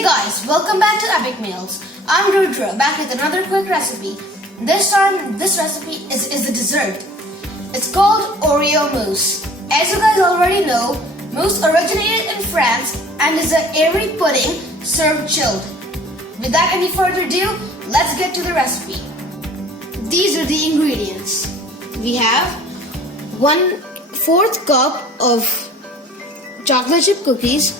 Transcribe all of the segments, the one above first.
Hey guys, welcome back to Epic Meals. I'm Rudra, back with another quick recipe. This time, this recipe is a dessert. It's called Oreo Mousse. As you guys already know, mousse originated in France and is an airy pudding served chilled. Without any further ado, let's get to the recipe. These are the ingredients. We have 1/4 cup of chocolate chip cookies.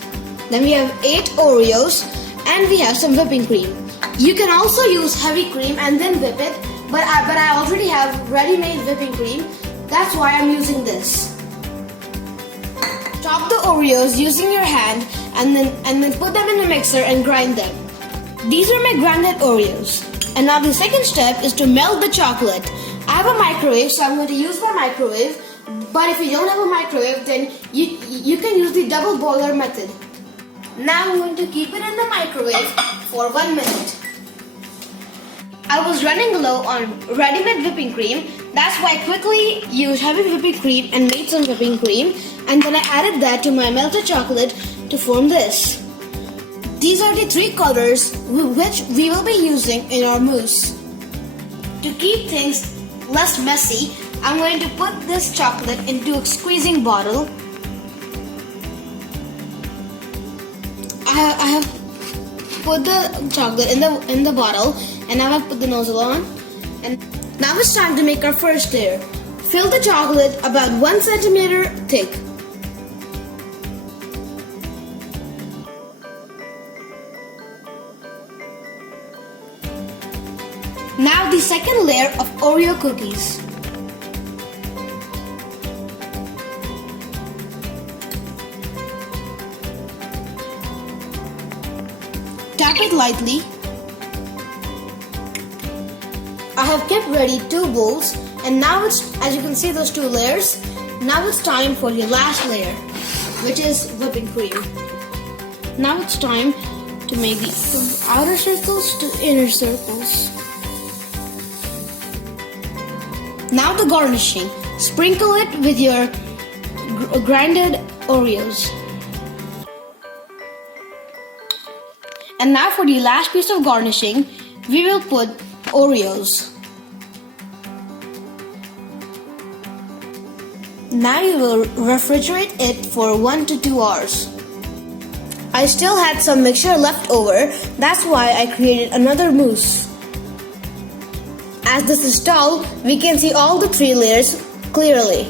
Then we have 8 Oreos and we have some whipping cream. You can also use heavy cream and then whip it, but I already have ready-made whipping cream. That's why I'm using this. Chop the Oreos using your hand and then put them in a mixer and grind them. These are my grinded Oreos. And now the second step is to melt the chocolate. I have a microwave, so I'm going to use my microwave. But if you don't have a microwave, then you can use the double boiler method. Now I'm going to keep it in the microwave for 1 minute. I was running low on ready-made whipping cream. That's why I quickly used heavy whipping cream and made some whipping cream. And then I added that to my melted chocolate to form this. These are the 3 colors which we will be using in our mousse. To keep things less messy, I'm going to put this chocolate into a squeezing bottle. I have put the chocolate in the bottle, and now I've put the nozzle on. And now it's time to make our first layer. Fill the chocolate about 1 centimeter thick. Now the second layer of Oreo cookies. Tap it lightly. I have kept ready 2 bowls, and now it's, as you can see, those 2 layers. Now it's time for the last layer, which is whipping cream. Now it's time to make the outer circles to inner circles. Now the garnishing. Sprinkle it with your grinded Oreos. And now for the last piece of garnishing, we will put Oreos. Now you will refrigerate it for 1 to 2 hours. I still had some mixture left over, that's why I created another mousse. As this is tall, we can see all the 3 layers clearly.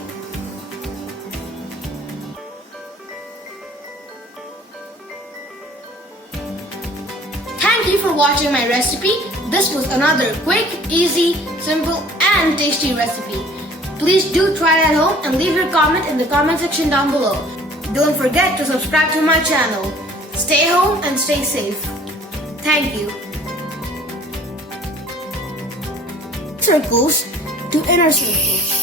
Thank you for watching my recipe. This was another quick, easy, simple and tasty recipe. Please do try it at home and leave your comment in the comment section down below. Don't forget to subscribe to my channel. Stay home and stay safe. Thank you. Circles to inner circles.